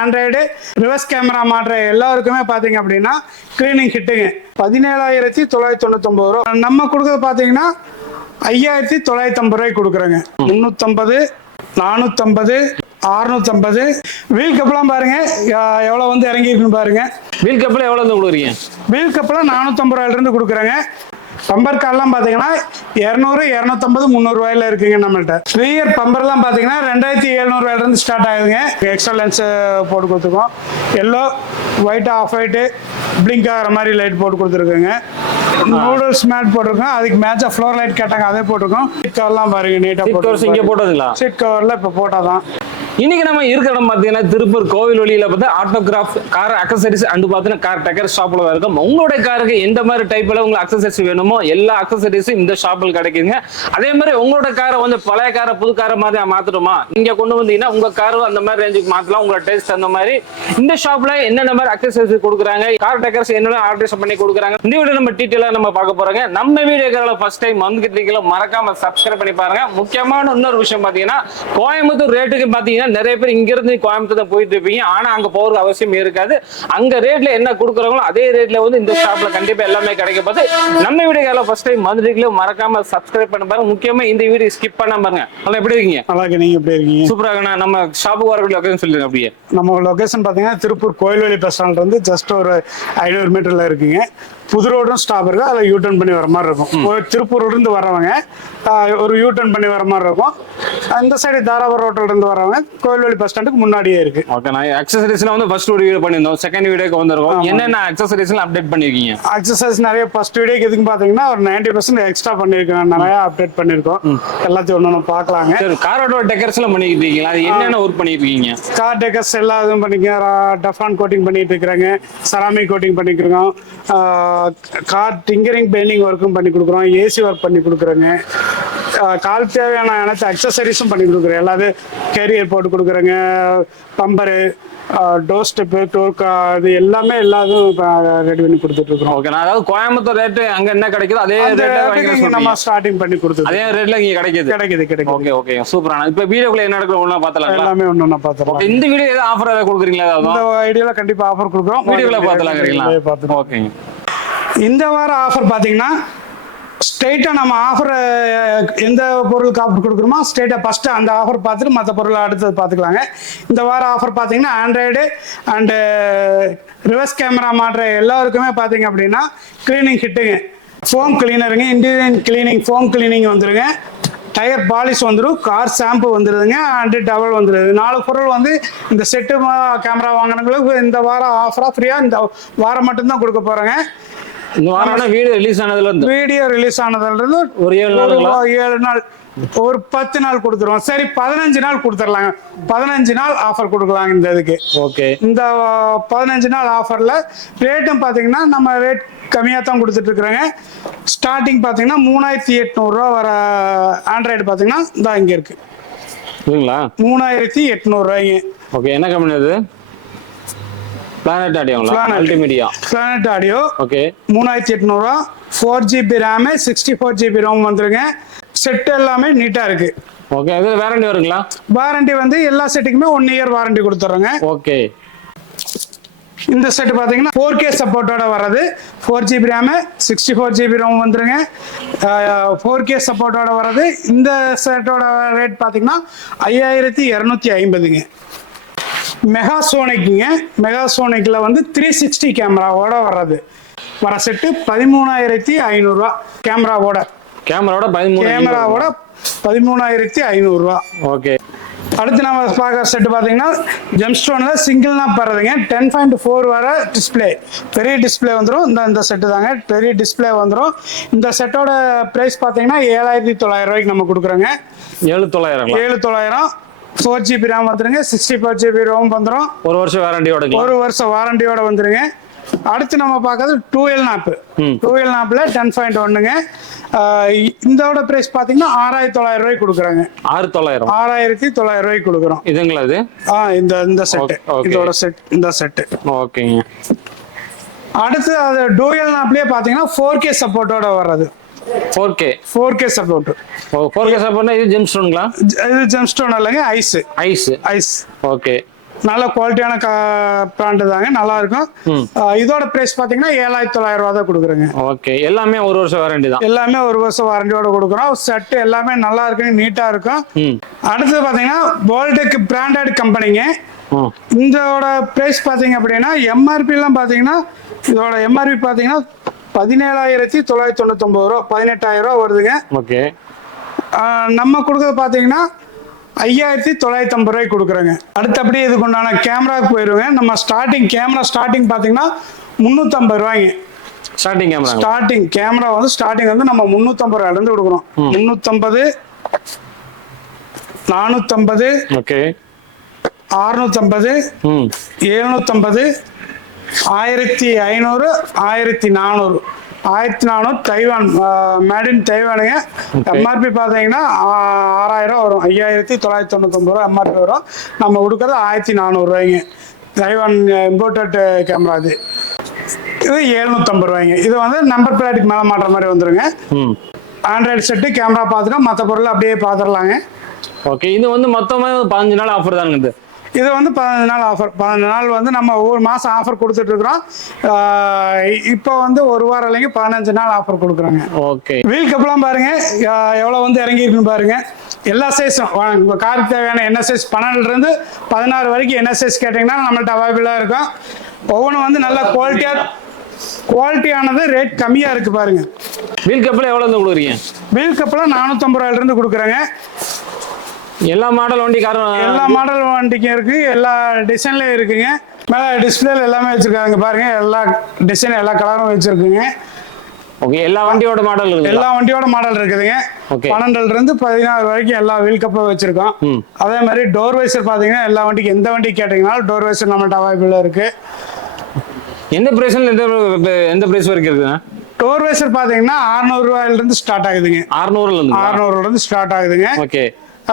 Android reverse camera மாற்ற எல்லாருக்குமே பார்த்தீங்க அப்படின்னா கிளீனிங் கிட்டுங்க 17,999 ரூபா. நம்ம கொடுக்குறது பார்த்தீங்கன்னா 5,950 ரூபாய்க்கு கொடுக்குறோங்க. 350, 450, 650. வீல் கப்லாம் பாருங்க எவ்வளோ வந்து இறங்கிருக்குன்னு பாருங்க. வீல் கப்ல எவ்வளோ வந்து கொடுக்குறீங்க? வீல் கப்லாம் 450 ரூபாயிலிருந்து கொடுக்குறேங்க. பம்பர் கார்லாம் பார்த்தீங்கன்னா 200, 250, 300 ரூபாயில இருக்குங்க நம்மள்ட்ட. ஸ்பீயர் பம்பர்லாம் பார்த்தீங்கன்னா 2,700 ரூபாயிலிருந்து ஸ்டார்ட் ஆகுதுங்க. எக்ஸ்ட்ரா லென்ஸ் போட்டு கொடுத்துருக்கோம். Yellow, white, of white, blink ஆகிற மாதிரி லைட் போட்டு கொடுத்துருக்குங்க. நூடுல்ஸ் மேட் போட்டிருக்கோம். அதுக்கு மேட்சா ஃப்ளோர் லைட் கேட்டாங்க, அதே போட்டிருக்கோம். சீட் கவர்லாம் பாருங்க நீட்டாக போட்டு. இங்கே போட்டதுங்களா? சீட் கவர்ல இப்போ போட்டாதான். இன்னைக்கு நம்ம இருக்கிற இடம் பார்த்தீங்கன்னா திருப்பூர் கோவில் வழியில பார்த்து ஆட்டோகிராஃப் கார் அக்சசரிஸ் அண்ட் பார்த்தீங்கன்னா கார் டெக்கர் ஷாப்ல தான் இருக்கும். உங்களுடைய காருக்கு எந்த மாதிரி டைப்ல உங்களுக்கு அக்சசரிஸ் வேணுமோ எல்லா அக்சசரிஸும் இந்த ஷாப்பில் கிடைக்குங்க. அதே மாதிரி உங்களோட காரை வந்து பழைய காரை புது காரை மாதிரி மாத்திரமா இங்க கொண்டு வந்தீங்கன்னா உங்க கார் அந்த மாதிரி ரேஞ்சுக்கு மாத்தலாம். உங்களோட டேஸ்ட் அந்த மாதிரி இந்த ஷாப்ல என்னென்ன மாதிரி அக்சசரிஸ் கொடுக்குறாங்க, கார் டெக்கர்ஸ் என்னென்ன ஆல்ட்ரேஷன் பண்ணி கொடுக்குறாங்க, இந்த வீடியோ நம்ம டீட்டெயிலா நம்ம பார்க்க போறோங்க. நம்ம வீடியோக்களை ஃபர்ஸ்ட் டைம் வந்துக்கிட்டீங்களா மறக்காம சப்ஸ்கிரைப் பண்ணி பாருங்க. முக்கியமான இன்னொரு விஷயம் பாத்தீங்கன்னா கோயம்புத்தூர் ரேட்டுக்கு பாத்தீங்கன்னா நிறைய பேர் இங்க இருந்து கோயம்புத்தூர் தான் போயிட்டு இருப்பீங்க. ஆனா அங்க போறது அவசியம் இருக்காது. அங்க ரேட்ல என்ன கொடுக்குறாங்களோ அதே ரேட்ல வந்து இந்த ஷாப்ல கண்டிப்பா எல்லாமே கிடைக்க போது. நம்ம வீடியோல ஃபர்ஸ்ட் டைம் வந்துட்டீங்களோ மறக்காம சப்ஸ்கிரைப் பண்ண பாருங்க. முக்கியமா இந்த வீடியோ ஸ்கிப் பண்ணாம பாருங்க. நல்லா எப்படி இருக்கீங்க? நல்லா இருக்கு. நீங்க எப்படி இருக்கீங்க? சூப்பராக. நம்ம ஷாப்புக்கு வரக்கூடிய லொகேஷன் சொல்லுங்க. அப்படியே நம்ம லொகேஷன் பாத்தீங்கன்னா திருப்பூர் கோயில்வெளி பஸ் ஸ்டாண்ட் இருந்து ஜஸ்ட் ஒரு 500 மீட்டர்ல இருக்குங்க. புது ரோடும் ஸ்டாப் இருக்கு. அதை யூட்டர்ன் பண்ணி வர மாதிரி இருக்கும். திருப்பூர் இருந்து வரவங்க ஒரு யூட்டர்ன் பண்ணி வர மாதிரி இருக்கும். இந்த சைடு தாராபுரம் ரோட்ல இருந்து வரவங்க கோயில்வெளி பஸ் ஸ்டாண்டுக்கு முன்னாடியே இருக்கு. ஓகே. நான் அக்சசரிஸ்லாம் வந்து ஃபர்ஸ்ட் ஒரு வீடியோ பண்ணிருந்தோம். செகண்ட் வீடியோக்கு வந்திருக்கோம். என்னென்ன அக்சசரிஸ்லாம் அப்டேட் பண்ணிருக்கீங்க? அக்சசரிஸ் நிறைய ஃபர்ஸ்ட் வீடியோக்கு எதுக்கு பாத்தீங்கன்னா ஒரு 90% எக்ஸ்ட்ரா பண்ணிருக்கோம். நிறைய அப்டேட் பண்ணிருக்கோம். எல்லாத்தையும் ஒண்ணு பார்க்கலாங்க. சரி, காரோட டெக்கர்ஸ்லாம் பண்ணிட்டு இருக்கீங்களா? அது என்னென்ன ஒர்க் பண்ணிட்டு இருக்கீங்க? கார் டெக்கர்ஸ் எல்லா இதுவும் பண்ணிக்கிறோம். டஃபான் கோட்டிங் பண்ணிட்டு இருக்கிறாங்க. செராமிக் கோட்டிங் பண்ணிக்கிறோம். கார் டிங்கரிங் பெயிண்டிங் ஒர்க்கும் பண்ணி கொடுக்குறோம். ஏசி ஒர்க் பண்ணி கொடுக்குறோங்க. கால் தேவையான அனைத்து அக்சசரிஸும் பண்ணி கொடுக்குறோம். எல்லாத்தையும் கேரியர் போட்டு கொடுக்குறோங்க. பம்பரு, டோர் ஸ்டெப்பு, டோர்க்கா, அது எல்லாமே எல்லாத்தையும் ரெடி பண்ணி கொடுத்துட்டு இருக்கிறோம். ஓகே. நான் அதாவது கோயம்புத்தூர் ரேட்டு அங்க என்ன கிடைக்குதோ அதே ரேட்ல நம்ம ஸ்டார்டிங் பண்ணி கொடுத்து அதே ரேட்ல இங்க கிடைக்குது. ஓகே ஓகே, சூப்பரான. இப்போ வீடியோக்குள்ள என்ன நடக்குது ஒண்ணா பார்த்தலாம். எல்லாமே ஒண்ணா பார்த்தலாம். இந்த வீடியோ ஏதாவது ஆஃபர் ஏதாவது கொடுக்குறீங்களா? இந்த ஐடியால கண்டிப்பா ஆஃபர் கொடுக்குறோம். வீடியோக்குள்ள பார்த்தலாம். ஓகேங்க. இந்த வாரம் ஆஃபர் பாத்தீங்கன்னா ஸ்ட்ரெயிட்டா நம்ம ஆஃபர் எந்த பொருளுக்கு ஆஃபர் கொடுக்குறோமோ ஸ்ட்ரெயிட்டா ஃபர்ஸ்ட் அந்த ஆஃபர் பார்த்துட்டு மற்ற பொருள் அடுத்தது பார்த்துக்கலாங்க. இந்த வாரம் ஆஃபர் பார்த்தீங்கன்னா ஆண்ட்ராய்டு அண்டு ரிவர்ஸ் கேமரா மாற்ற எல்லாருக்குமே பார்த்தீங்க அப்படின்னா கிளீனிங் கிட்டுங்க. ஃபோம் கிளீனருங்க, இன்டீரியர் கிளீனிங், ஃபோம் கிளீனிங் வந்துருங்க. டயர் பாலிஷ் வந்துடும். கார் ஷாம்பு வந்துடுதுங்க. அண்டு டவல் வந்துடுது. 4 பொருள் வந்து இந்த செட்டு கேமரா வாங்கினவங்களுக்கு இந்த வாரம் ஆஃபரா ஃப்ரீயா இந்த வாரம் மட்டும்தான் கொடுக்க போறேங்க. இந்த வாரம் வீடியோ ரிலீஸ் ஆனதுல இருந்து ஒரு 7 நாள் ஒரு 10 நாள் கொடுத்துருவோம். சரி 15 நாள் கொடுத்துடலாங்க. 15 நாள் ஆஃபர் கொடுக்கலாங்க இந்த இதுக்கு. ஓகே. இந்த 15 நாள் ஆஃபர்ல ரேட்டும் பாத்தீங்கன்னா நம்ம ரேட் கம்மியா தான் கொடுத்துட்டு இருக்கிறாங்க. ஸ்டார்டிங் பாத்தீங்கன்னா 3,800 ரூபா வர ஆண்ட்ராய்டு பாத்தீங்கன்னா இந்த இங்க இருக்கு. 3,800 ரூபாய்ங்க. ஓகே. என்ன கம்பெனி அது? பிளானட் ஆடியோங்களா? Multimedia planet audio. ஓகே. 3,800 ரூபா. 4GB RAM, 64GB ROM வந்துருங்க. செட் எல்லாமே நீட்டா இருக்கு. ஓகே. இதுல வாரண்டி வருங்களா? வாரண்டி வந்து எல்லா செட்டுக்குமே 1 இயர் வாரண்டி கொடுத்துறோங்க. ஓகே. இந்த செட் பாத்தீங்கன்னா 4K சப்போர்ட்டோட வர்றது. 4GB RAM, 64GB ROM வந்துருங்க. 4K சப்போர்ட்டோட வர்றது. இந்த செட்டோட ரேட் பாத்தீங்கன்னா 5,250ங்க. மெகாசோனிக்குங்க. மெகாசோனிக்ல வந்து 360 கேமராவோட வர்றது. வர செட்டு 13,500 ரூபா. கேமராவோட 13,500 ரூபா. ஓகே. அடுத்து நம்ம பார்க்குற செட்டு பார்த்தீங்கன்னா ஜெம்ஸ்டோன்ல சிங்கிள் தான் படுறதுங்க. 10.4 வர டிஸ்பிளே, பெரிய டிஸ்பிளே வந்துடும். இந்த செட்டு தாங்க பெரிய டிஸ்பிளே வந்துடும். இந்த செட்டோட ப்ரைஸ் பார்த்தீங்கன்னா 7,900 ரூபாய்க்கு நம்ம கொடுக்குறோங்க. 7,900. 4GB RAM வந்துருங்க. 64GB ROM வந்துடும். 1 வருஷம் வாரண்டியோட வந்துருங்க. அடுத்து நம்ம பார்க்கறது 2L நாப். 2L நாப்ல 10.1ங்க. இதோட பிரைஸ் பாத்தீங்கன்னா 6,900 ரூபாய்க்கு கொடுக்குறாங்க. 6,900 ரூபாய்க்கு கொடுக்குறோம். இதுங்களா இது? இந்த செட், இதோட செட், இந்த செட். ஓகேங்க. அடுத்து அது டூயல் நாப்லயே பாத்தீங்கன்னா 4K சப்போர்ட்டோட வர்றது. 4K support. 4K சப்போர்ட்னா இது ஜெம்ஸ்டோன்ங்களா? இது ஜெம்ஸ்டோன் இல்லைங்க, ஐஸ். ஓகே. நல்ல குவாலிட்டியான பிராண்டு தாங்க, நல்லா இருக்கும். இதோட பிரைஸ் பாத்தீங்கன்னா 7,900 ரூபா தான் கொடுக்குறேங்க. ஓகே, எல்லாமே 1 வருஷம் வாரண்டி தான். எல்லாமே 1 வருஷம் வாரண்டியோட கொடுக்குறோம். செட் எல்லாமே நல்லா இருக்குங்க, நீட்டா இருக்கும். அடுத்தது பாத்தீங்கன்னா போல்டெக் பிராண்டட் கம்பெனிங்க. இதோட பிரைஸ் பாத்தீங்க அப்படின்னா எம்ஆர்பி எல்லாம் பாத்தீங்கன்னா இதோட எம்ஆர்பி பாத்தீங்கன்னா 17,999 ரூபா, 18,000 ரூபா வருதுங்க. ஓகே, நம்ம கொடுக்கறது பாத்தீங்கன்னா 5,950 ரூபாய்க்கு கொடுக்குறோங்க. அடுத்தபடி இதுக்கு உண்டான கேமராவுக்கு போயிடுவோங்க. நம்ம கேமரா ஸ்டார்டிங் பாத்தீங்கன்னா 350 ரூபாய்ங்க. ஸ்டார்டிங் கேமரா வந்து ஸ்டார்டிங் வந்து நம்ம 350 ரூபாயில இருந்து கொடுக்குறோம். 350, 450, ஓகே, 650, 750, 1,500, 1,400, 1,400 தைவான், மேட் இன் தைவானுங்க. எம்ஆர்பி பார்த்தீங்கன்னா 6,000 வரும். 5,999 ரூபா எம்ஆர்பி வரும். நம்ம கொடுக்கறது 1,400 ரூபாய்ங்க. தைவான் இம்போர்ட்டட் கேமரா இது 750 ரூபாய்ங்க. இது வந்து நம்பர் பிளேட்டுக்கு மேலே மாட்டுற மாதிரி வந்துருங்க. ஆண்ட்ராய்டு செட்டு கேமரா பார்த்துட்டோம், மற்ற பொருள் அப்படியே பார்த்துடலாங்க. ஓகே, இது வந்து மொத்தமாக 15 நாள் ஆஃபர் தானுங்க. இது வந்து 15 நாள் ஆஃபர். 15 நாள் வந்து நம்ம ஒவ்வொரு மாதம் ஆஃபர் கொடுத்துட்டு இருக்கிறோம். இப்போ வந்து ஒரு வாரம் இல்லைங்க, 15 நாள் ஆஃபர் கொடுக்குறாங்க. ஓகே, வீல் கப்லாம் பாருங்க எவ்வளோ வந்து இறங்கியிருக்குன்னு பாருங்க. எல்லா சைஸும் உங்கள் காருக்கு தேவையான என்ன சைஸ் 12 16 வரைக்கும் என்ன சைஸ் கேட்டிங்கன்னா நம்மள்ட்ட அவைலபிளாக இருக்கும். ஒவ்வொன்றும் வந்து நல்ல குவாலிட்டியானது, ரேட் கம்மியாக இருக்குது பாருங்க. வீல் கப்பில் எவ்வளோ கொடுக்குறீங்க? வீல் கப்பில் 450 ரூபாயிலிருந்து கொடுக்குறேங்க. எல்லா மாடல் வண்டிக்கும் இருக்கு, எல்லா டிசைன்லயும் இருக்குங்க. மேல டிஸ்பிளேல எல்லாமே வச்சிருக்காங்க பாருங்க. எல்லா டிசைன் எல்லா கலரும் வச்சிருக்குங்க. ஓகே, எல்லா வண்டியோட மாடல் இருக்குதுங்க. 12 இருந்து 16 வரைக்கும் எல்லா வீல் கப்பும் வச்சிருக்கோம். அதே மாதிரி டோர் வைசர் பாத்தீங்கன்னா எல்லா வண்டிக்கு எந்த வண்டி கேட்டீங்கன்னாலும் டோர் வைசர் நம்மள்ட்ட அவைலபிளா இருக்கு. எந்த பிரைஸ் வரைக்கும் இருக்குங்க? டோர் வைசர் பாத்தீங்கன்னா 600 ரூபாயிலிருந்து ஸ்டார்ட் ஆகுதுங்க. 600 இருந்து ஸ்டார்ட் ஆகுதுங்க. ஓகே,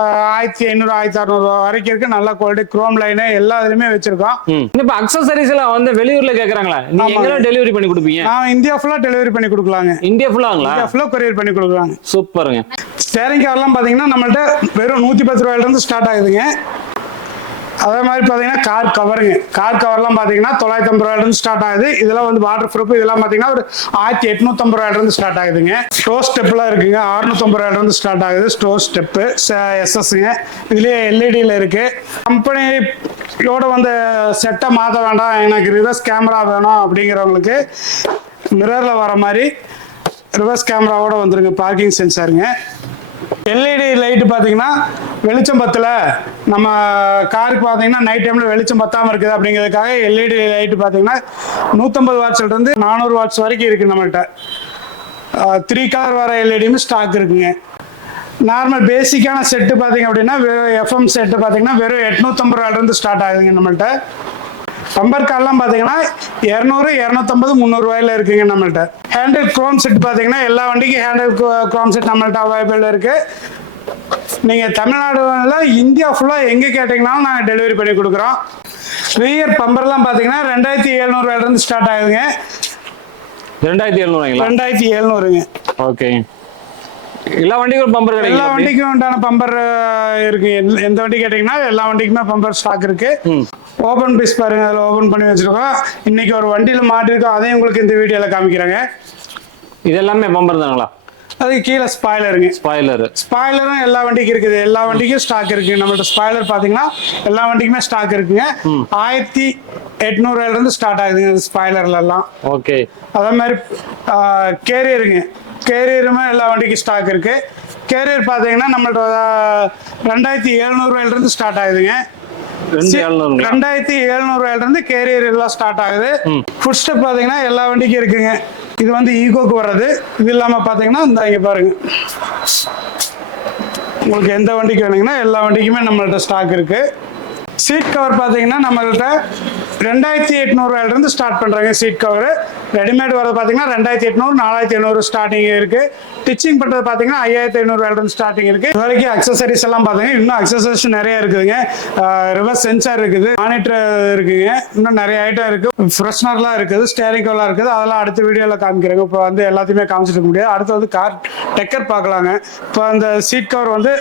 1,500, 1,600 ரூபா வரைக்கும் இருக்கு. நல்ல குவாலிட்டி குரோம் லைன் எல்லா இதுலயுமே வச்சிருக்கோம். இப்ப அக்சஸரீஸ் எல்லாம் வந்து வெளியூர்ல கேக்குறாங்களா, நீங்க எங்க டெலிவரி பண்ணி கொடுப்பீங்க? நான் இந்தியா ஃபுல்லா டெலிவரி பண்ணி கொடுக்கலாங்க. இந்தியா ஃபுல்லா கொரியர் பண்ணி கொடுக்கலாங்க. சூப்பருங்க. ஸ்டேரிங் கவர்லாம் பாத்தீங்கன்னா நம்மள்ட்ட வெறும் 110 ரூபாயில இருந்து ஸ்டார்ட் ஆகுதுங்க. அதே மாதிரி பாத்தீங்கன்னா கார் கவர்லாம் பாத்தீங்கன்னா 950 ரூபாயில இருந்து ஸ்டார்ட் ஆகுது. இதெல்லாம் வந்து வாட்டர் ப்ரூஃப். இதெல்லாம் பாத்தீங்கன்னா ஒரு 1,850 ரூபாயில இருந்து ஸ்டார்ட் ஆகுதுங்க. ஸ்டோர் ஸ்டெப்லாம் இருக்குங்க. 650 ரூபாயில இருந்து ஸ்டார்ட் ஆகுது ஸ்டோர் ஸ்டெப் எஸ்எஸ்ங்க. இதுலயே எல்இடியில இருக்கு. கம்பெனியோட வந்து செட்டை மாற்ற வேண்டாம், எனக்கு ரிவர்ஸ் கேமரா வேணும் அப்படிங்கிறவங்களுக்கு மிரர்ல வர மாதிரி ரிவர்ஸ் கேமராவோட வந்துருங்க. பார்க்கிங் சென்சாருங்க. எல்இடி லைட் பார்த்தீங்கன்னா வெளிச்சம் பத்தல, நம்ம காருக்கு பார்த்தீங்கன்னா நைட் டைம்ல வெளிச்சம் பத்தாம இருக்குது அப்படிங்கிறதுக்காக எல்இடி லைட் பார்த்தீங்கன்னா 150 வாட்ஸ்ல இருந்து 400 வாட்ஸ் வரைக்கும் இருக்கு நம்மள்ட்ட. 3 கலர் வர எல்இடியும் ஸ்டாக் இருக்குங்க. நார்மல் பேசிக்கான செட்டு பார்த்தீங்க அப்படின்னா எஃப்எம் செட்டு பார்த்தீங்கன்னா வெறும் 850 ரூபாயில இருந்து ஸ்டார்ட் ஆகுதுங்க நம்மள்ட்ட. பம்பர் கார்லாம் பார்த்தீங்கன்னா 200, 250, 300 ரூபாயில இருக்குங்க நம்மள்ட்ட. ஹேண்டில் குரோம் செட் பார்த்தீங்கன்னா எல்லா வண்டிக்கும் ஹேண்டில் குரோம் செட் நம்மள்ட்ட அவைலபிள் இருக்கு. நீங்க தமிழ்நாடுல இந்தியா ஃபுல்லா எங்க கேட்டீங்கன்னாலும் நாங்கள் டெலிவரி பண்ணி கொடுக்குறோம். ரியர் பம்பர்லாம் பார்த்தீங்கன்னா 2,700 ரூபாயில இருந்து ஸ்டார்ட் ஆகுதுங்க. 2,700ங்க. ஓகே, எல்லா வண்டிக்கும் பம்பர் கிடைக்கும். எல்லா வண்டிக்கும் உண்டான பம்பர் இருக்கு. எந்த வண்டி கேட்டீங்கன்னா எல்லா வண்டிக்குமே பம்பர் ஸ்டாக் இருக்கு. ஓபன் பீஸ் பாருங்க, அதில் ஓபன் பண்ணி வச்சிருக்கோம். இன்னைக்கு ஒரு வண்டியில மாட்டிருக்கோம், அதையும் உங்களுக்கு இந்த வீடியோல காமிக்கிறாங்க. இது எல்லாமே பம்பர் தானுங்களா? அது கீழே ஸ்பாய்லரும் எல்லா வண்டிக்கும் இருக்குது. எல்லா வண்டிக்கும் ஸ்டாக் இருக்கு நம்மள்ட்ட. ஸ்பாய்லர் பாத்தீங்கன்னா எல்லா வண்டிக்குமே ஸ்டாக் இருக்குங்க. 1,800 ரூபாயில இருந்து ஸ்டார்ட் ஆகுதுங்க ஸ்பாய்லர்ல எல்லாம். ஓகே, அதே மாதிரி கேரியருமே எல்லா வண்டிக்கும் ஸ்டாக் இருக்கு. கேரியர் பாத்தீங்கன்னா நம்மள்ட்ட 2,700 ரூபாயில இருந்து ஸ்டார்ட் ஆகுதுங்க. 2,700 ரூபாயில இருந்து கேரியர் எல்லாம் ஸ்டார்ட் ஆகுது. ஃபுட் ஸ்டெப் பாத்தீங்கன்னா எல்லா வண்டிக்கும் இருக்குங்க. இது வந்து ஈகோக்கு வர்றது. இது இல்லாம பாத்தீங்கன்னா இந்த இங்க பாருங்க, உங்களுக்கு எந்த வண்டிக்கு வேணுங்கன்னா எல்லா வண்டிக்குமே நம்மள்ட்ட ஸ்டாக் இருக்கு. சீட் கவர் பாத்தீங்கன்னா நம்மள்ட்ட 2,800 ரூபாயில இருந்து ஸ்டார்ட் பண்றாங்க. சீட் கவர் ரெடிமேட் வரது பாத்தீங்கன்னா 2,800, 4,500 ஸ்டார்டிங் இருக்கு. டிச்சிங் பண்றது பாத்தீங்கன்னா 5,500 ரூபாயில இருந்து ஸ்டார்டிங் இருக்கு. இது வரைக்கும் அக்சசரிஸ் எல்லாம் பாத்தீங்கன்னா இன்னும் அக்சசரிஸ் நிறைய இருக்குதுங்க. ரிவர்ஸ் சென்சார் இருக்குது, மானிட்டர் இருக்குங்க, இன்னும் நிறைய ஐட்டம் இருக்கு. ஃப்ரெஷ்னர்லாம் இருக்குது, ஸ்டேரிங் கவர்லாம் இருக்குது. அதெல்லாம் அடுத்த வீடியோல காமிக்கிறேங்க. இப்போ வந்து எல்லாத்தையுமே காமிச்சிட்டு முடியாது. அடுத்து வந்து கார் டெக்கர் பார்க்கலாங்க. இப்போ அந்த சீட் கவர் வந்து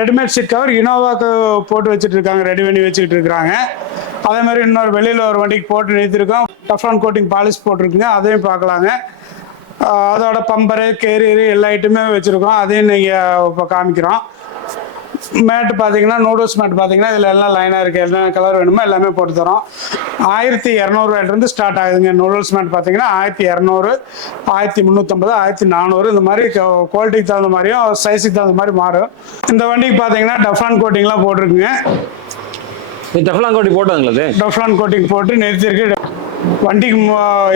ரெடிமேட் சீட் கவர் இனோவாக்கு போட்டு வச்சுட்டு இருக்காங்க, ரெடி பண்ணி வச்சுட்டு இருக்காங்க. அதே மாதிரி இன்னொரு வெளியில் ஒரு வண்டிக்கு போட்டு நிறுத்திருக்கோம். டஃப்லான் கோட்டிங் பாலிஷ் போட்டிருக்குங்க, அதையும் பார்க்கலாங்க. அதோட பம்பரு கேரியரு எல்லா ஐட்டமே வச்சுருக்கோம், அதையும் நீங்கள் இப்போ காமிக்கிறோம். மேட்டு பார்த்தீங்கன்னா நூடுல்ஸ் மேட் பார்த்தீங்கன்னா இதில் எல்லாம் லைனாக இருக்குது, என்ன கலர் வேணுமோ எல்லாமே போட்டு தரோம். 1200 ஸ்டார்ட் ஆகுதுங்க. நூடுல்ஸ் மேட் பார்த்தீங்கன்னா 1200, 1350, 1400 இந்த மாதிரி குவாலிட்டிக்கு தகுந்த மாதிரியும் சைஸுக்கு தகுந்த மாதிரி மாறும். இந்த வண்டிக்கு பார்த்தீங்கன்னா டஃப்லான் கோட்டிங்லாம் போட்டிருக்குங்க. டஃப்லான் கோட்டிங் போட்டதுங்களா? டஃப்லான் கோட்டிங் போட்டு நிறுத்திருக்கு. வண்டிக்கு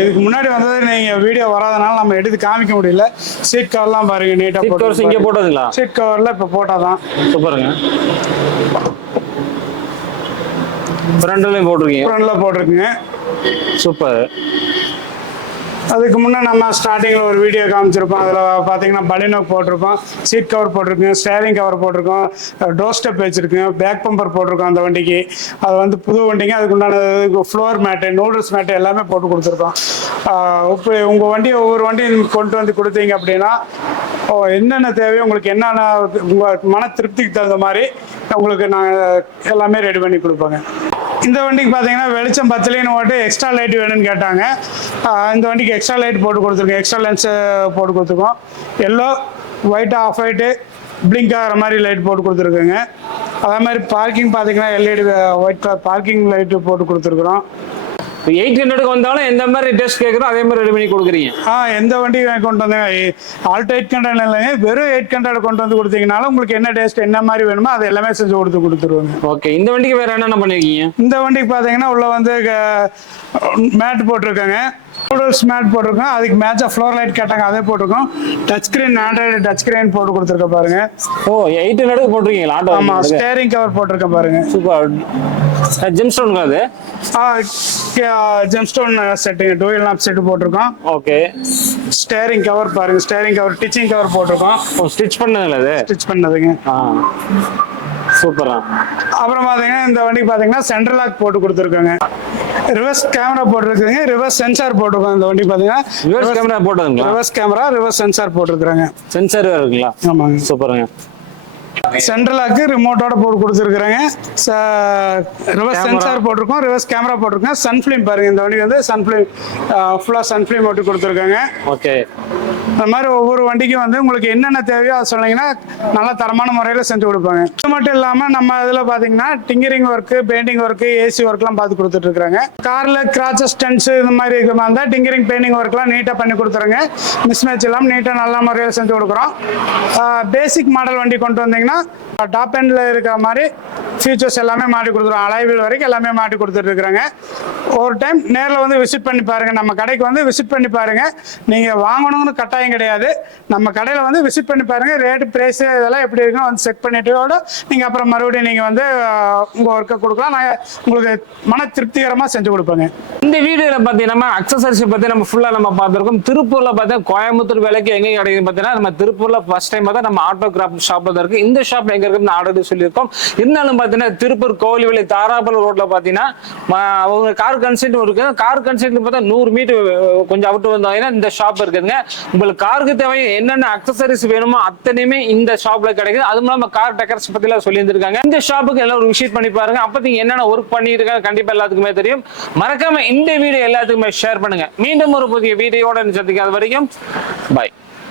இதுக்கு முன்னாடி வந்தது நீங்கள் வீடியோ வராதனால நம்ம எடுத்து காமிக்க முடியல. சீட் கவர்லாம் பாருங்க நீட்டாக போட்டு. இங்கே போட்டதுங்களா? சீட் கவரில் இப்போ போட்டாதான். சூப்பருங்க. ஃப்ரண்ட்லையும் போட்டிருக்கீங்க? ஃப்ரண்ட்ல போட்டிருக்குங்க. சூப்பர். அதுக்கு முன்னே நம்ம ஸ்டார்டிங்கில் ஒரு வீடியோ காமிச்சிருப்போம். அதில் பார்த்தீங்கன்னா பலினோ போட்டிருக்கோம், சீட் கவர் போட்டிருக்கோம், ஸ்டேரிங் கவர் போட்டிருக்கோம், டோர் ஸ்டெப் வச்சுருக்கோம், பேக் பம்பர் போட்டிருக்கோம். அந்த வண்டிக்கு அது வந்து புது வண்டிங்க, அதுக்கு உண்டான ஃப்ளோர் மேட்டு நூடுல்ஸ் மேட்டு எல்லாமே போட்டு கொடுத்துருக்கோம். இப்போ உங்கள் வண்டியை ஒவ்வொரு வண்டியும் கொண்டு வந்து கொடுத்தீங்க அப்படின்னா என்னென்ன தேவையோ உங்களுக்கு என்னென்ன உங்கள் மன திருப்திக்கு தகுந்த மாதிரி உங்களுக்கு நாங்கள் எல்லாமே ரெடி பண்ணி கொடுப்போங்க. இந்த வண்டிக்கு பார்த்தீங்கன்னா வெளிச்சம் 10 ஓட்டு எக்ஸ்ட்ரா லைட் வேணும்னு கேட்டாங்க. இந்த வண்டிக்கு எக்ஸ்ட்ரா லைட் போட்டு கொடுத்துருக்கோம், எக்ஸ்ட்ரா லென்ஸு போட்டு கொடுத்துருக்கோம். Yellow, white, of white, blink ஆகிற மாதிரி லைட் போட்டு கொடுத்துருக்குங்க. அதே மாதிரி பார்க்கிங் பார்த்தீங்கன்னா LED white colour parking light போட்டு கொடுத்துருக்குறோம். 800 வந்தாலும் எந்த மாதிரி டெஸ்ட் கேட்குறோம் அதே மாதிரி ரெடி பண்ணி கொடுக்குறீங்க? எந்த வண்டி கொண்டு வந்தீங்க ஆல்டோ 800 இல்லைங்க, வெறும் 800 கொண்டு வந்து கொடுத்தீங்கனாலும் உங்களுக்கு என்ன டேஸ்ட் என்ன மாதிரி வேணுமோ அது எல்லாமே செஞ்சு கொடுத்துருவாங்க. ஓகே. இந்த வண்டிக்கு வேற என்னென்ன பண்ணிருக்கீங்க? இந்த வண்டிக்கு பார்த்தீங்கன்னா உள்ள வந்து மேட் போட்டிருக்காங்க, நூடுல்ஸ் மேட் போட்டிருக்கோம், அதுக்கு மேட்சாக ஃப்ளோர் லைட் கேட்டாங்க அதே போட்டிருக்கோம். Touch screen Android touch screen போட்டு கொடுத்துருக்க பாருங்க. 800 போட்டிருக்கீங்களா? ஆமா, ஸ்டேரிங் கவர் போட்டிருக்கேன் பாருங்க. சூப்பர். ஜெம்ஸ்டோன் அது? Gemstone set, dual lamp set போட்டிருக்கோம். ஓகே. ஸ்டேரிங் கவர் பாருங்க, ஸ்டேரிங் கவர் டிச்சிங் கவர் போட்டிருக்கோம். ஸ்டிச் பண்ணதுல அது? ஸ்டிச் பண்ணதுங்க. சூப்பரா. அப்புறம் பாத்தீங்கன்னா இந்த வண்டிக்கு பாத்தீங்கன்னா சென்ட்ரல் லாக் போட்டு கொடுத்துருக்காங்க, ரிவர்ஸ் கேமரா போட்டிருக்குங்க, ரிவர்ஸ் சென்சார் போட்டிருக்கோம். இந்த வண்டி பாத்தீங்கன்னா ரிவர்ஸ் கேமரா போட்டதுங்களா? ரிவர்ஸ் கேமரா, ரிவர்ஸ் சென்சார் போட்டிருக்காங்க. சென்சார் இருக்குங்களா? ஆமாங்க. சூப்பருங்க. சென்ட்ரலாக்கு ரிமோட்டோட போட்டு கொடுத்துருக்குறாங்க. ரிவர்ஸ் சென்சார் போட்டிருக்கோம், ரிவர்ஸ் கேமரா போட்டிருக்கோம். சன்ஃபிலிம் பாருங்க, இந்த வண்டி வந்து சன்ஃபிலிம் ஃபுல்லாக சன்ஃபிலிம் போட்டு கொடுத்துருக்காங்க. ஓகே. அந்த மாதிரி ஒவ்வொரு வண்டிக்கும் வந்து உங்களுக்கு என்னென்ன தேவையோ அதை சொன்னீங்கன்னா நல்லா தரமான முறையில் செஞ்சு கொடுப்பாங்க. இது மட்டும் இல்லாமல் நம்ம இதில் பார்த்தீங்கன்னா tinkering work, painting work, AC ஒர்க்லாம் பார்த்து கொடுத்துட்டு இருக்காங்க. காரில் கிராச்சஸ் டென்ஸ் இந்த மாதிரி இருக்கிற மாதிரி இருந்தால் டிங்கரிங் பெயிண்டிங் ஒர்க்லாம் நீட்டாக பண்ணி கொடுத்துருங்க. மிஸ் மேட்ச் எல்லாம் நீட்டாக நல்ல முறையில் செஞ்சு கொடுக்குறோம். பேசிக் மாடல் வண்டி கொண்டு வந்தீங்கன்னா டாப் எண்ட்ல இருக்கிற மாதிரி ஃபீச்சர்ஸ் எல்லாமே மாட்டி கொடுத்துருவோம். அலைவில் வரைக்கும் எல்லாமே மாட்டி கொடுத்துட்டு இருக்கிறாங்க. ஒரு டைம் நேரில் வந்து விசிட் பண்ணி பாருங்க, நம்ம கடைக்கு வந்து விசிட் பண்ணி பாருங்க. நீங்க வாங்கணும்னு கட்டாயம் கிடையாது, நம்ம கடையில் வந்து விசிட் பண்ணி பாருங்க. ரேட்டு பிரைஸ் இதெல்லாம் எப்படி இருக்குன்னு வந்து செக் பண்ணிட்டு நீங்க அப்புறம் மறுபடியும் நீங்க வந்து உங்க ஒர்க்கை கொடுக்கலாம். நான் உங்களுக்கு மன திருப்திகரமா செஞ்சு கொடுப்பேங்க. இந்த வீடியோல பாத்தீங்கன்னா அக்சசரிஸ் பத்தி நம்ம ஃபுல்லா நம்ம பார்த்திருக்கோம். திருப்பூர்ல பார்த்தீங்கன்னா கோயம்புத்தூர் விலைக்கு எங்க கிடைக்குது பார்த்தீங்கன்னா நம்ம திருப்பூர்ல ஃபர்ஸ்ட் டைம் பார்த்தா நம்ம ஆட்டோகிராஃப் ஷாப்ல தான் இருக்கு. இந்த ஷாப் எங்க இருக்குன்னு ஆல்ரெடி சொல்லியிருக்கோம். இருந்தாலும் பாத்தீங்கன்னா திருப்பூர் கோவில்வெளி தாராபுரம் ரோட்ல பாத்தீங்கன்னா அவங்க கார் கன்சென்ட் இருக்கு. கார் கன்சென்ட் பார்த்தா 100 மீட்டர் கொஞ்சம் அவுட் வந்தாங்கன்னா இந்த ஷாப் இருக்குதுங்க. உங்களுக்கு காருக்கு தேவை என்னென்ன அக்சசரிஸ் வேணுமோ அத்தனையுமே இந்த ஷாப்ல கிடைக்குது. அது மூலமா கார் டெக்கர்ஸ் பத்தி எல்லாம் சொல்லி இருந்திருக்காங்க. இந்த ஷாப்புக்கு எல்லாம் ஒரு விசிட் பண்ணி பாருங்க. அப்ப என்னென்ன ஒர்க் பண்ணிருக்காங்க கண்டிப்பா எல்லாத்துக்குமே தெரியும். மறக்காம இந்த வீடியோ எல்லாத்துக்குமே ஷேர் பண்ணுங்க. மீண்டும் ஒரு புதிய வீடியோட சந்திக்க, அது வரைக்கும் பாய்.